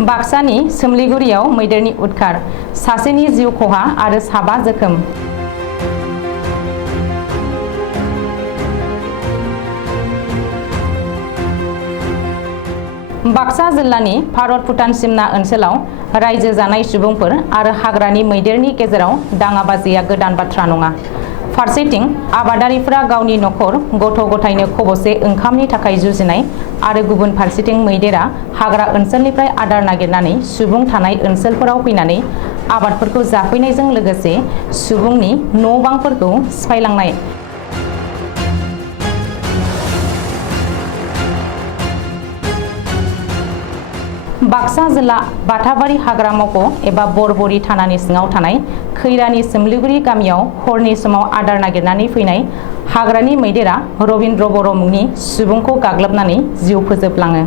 बाक्सानि सोमलिगुरियाव मैदेरनि उदखार, सासेनि जिउ खहा आरो 7 जोखोम। बाक्सा जिल्लानि भारत-भुटान सिमना ओनसोलाव रायजो जानाय सुबुंफोर आरो हाग्रानि मैदेरनि गेजेराव दाङाबाजिया गोदान बाथ्रा नङा। फारसेथिं आबादारिफोरा गावनि नखर गथ'-गथायनो खबसे ओंखामनि थाखाय जुजिनाय आरो गुबुन फारसेथिं मैदेरा हाग्रा ओनसोलनिफ्राय आदार नागिरनानै सुबुं थानाय ओनसोलफोराव फैनानै आबादफोरखौ जाफैनायजों लोगोसे सुबुंनि न'-बांफोरखौ सिफायलांनाय। बाक्सा जिल्ला बाथाबारि हाग्रा मावख' एबा बरबरि थानानि सिङाव थानाय खैरानि सोमलिगुरि गामियाव हरनि समाव आदार नागिरनानै फैनाय हाग्रानि मैदेरा रबिन्द्र बर' मुंनि सुबुंखौ गाग्लोबनानै जिउ फोजोबलाङो।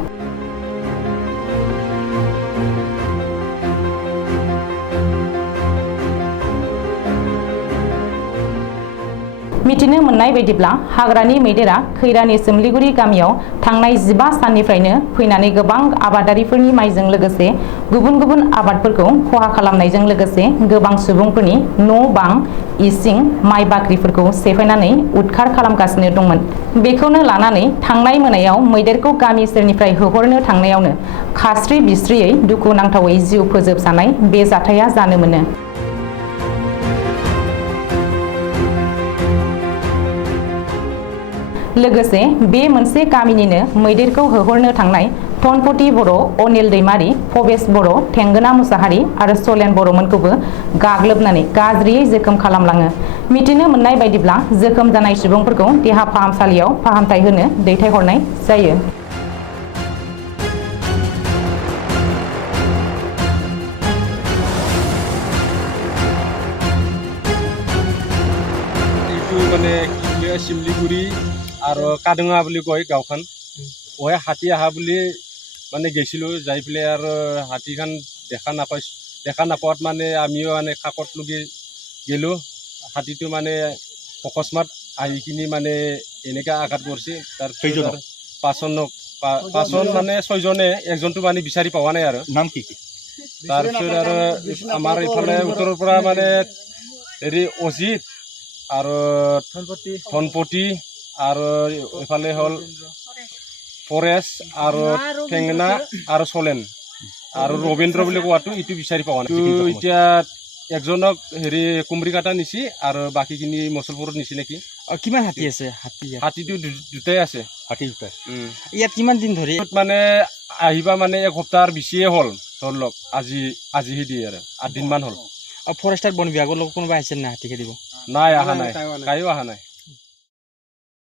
मिथिनो मोननाय बायदिब्ला हाग्रानि मैदेरा खैरानि सोमलिगुरि गामियाव थांनाय 15 साननिफ्रायनो फैनानै गोबां आबादारिफोरनि माइजों लोगोसे गुबुन गुबुन आबादफोरखौ खहा खालामनायजों लोगोसे गोबां सुबुंफोरनि न'-बां, इसिं, माइ बाख्रिफोरखौ सेफायनानै उदखार खालामगासिनो दंमोन। बेखौनो लानानै थांनाय मोनायाव मैदेरखौ गामि सेरनिफ्राय होहरनो थांनायावनो खास्रि-बिस्रियै दुखुनांथावै जिउ फोजोबजानाय बे जाथाया जानो मोनो। लोगोसे बे मोनसे गामिनिनो मैदेरखौ होहरनो थांनाय धनपति बर', अनिल दैमारि, भबेश बर', थेंगोना मुसाहारि आरो सलेन बर'मोनखौबो गाग्लोबनानै गाज्रियै जोखोम खालामलाङो। मिथिनो मोननाय बायदिब्ला जोखोम जानाय सुबुंफोरखौ देहा फाहामसालियाव फाहामथाय होनो दैथायहरनाय जायो। सिमलिगुरि आरो कादङा বুলি কয় গাঁওখন ওই হাতী আহা বুলি মানে গেছিলো যাই পেলাই আৰু হাতীখন দেখা নাপাত মানে আমিও মানে কাকত লগি গেলো হাতীটো মানে অকস্মাত আহি কিনি মানে এনেকা আঘাত কৰিছে তাৰ পাঁচজন মানে 6 জনে একজনটো মানে বিচাৰি পোৱা নাই আৰু নাম কি তাৰপিছত আৰু আমাৰ ইফালে উত্তৰৰ পৰা মানে হেৰি অজিত আৰু ধনপতি আৰু ইফালে হল ফৰেষ্ট আৰু ঠেংনা আৰু চলেন আৰু ৰবীন্দ্ৰ বুলি কোৱাটো ইটো বিচাৰি পোৱা নাই। এতিয়া একজনক হেৰি কুমৰিকাটা নিছি আৰু বাকীখিনি মছলপুৰত নিছি নেকি। কিমান হাতী আছে? হাতীটো দুটাই আছে। হাতী দুটা ইয়াত কিমান দিন ধৰি মানে আহিবা মানে 1 সপ্তাহৰ বেছিয়ে হ'ল ধৰ লওক আজি দিয়ে আৰু 8 দিনমান হ'ল। ফৰেষ্টাৰ বন বিভাগৰ লগত কোনোবা আহিছে না হাতী খেদিব? নাই অহা নাই, কায়ো অহা নাই।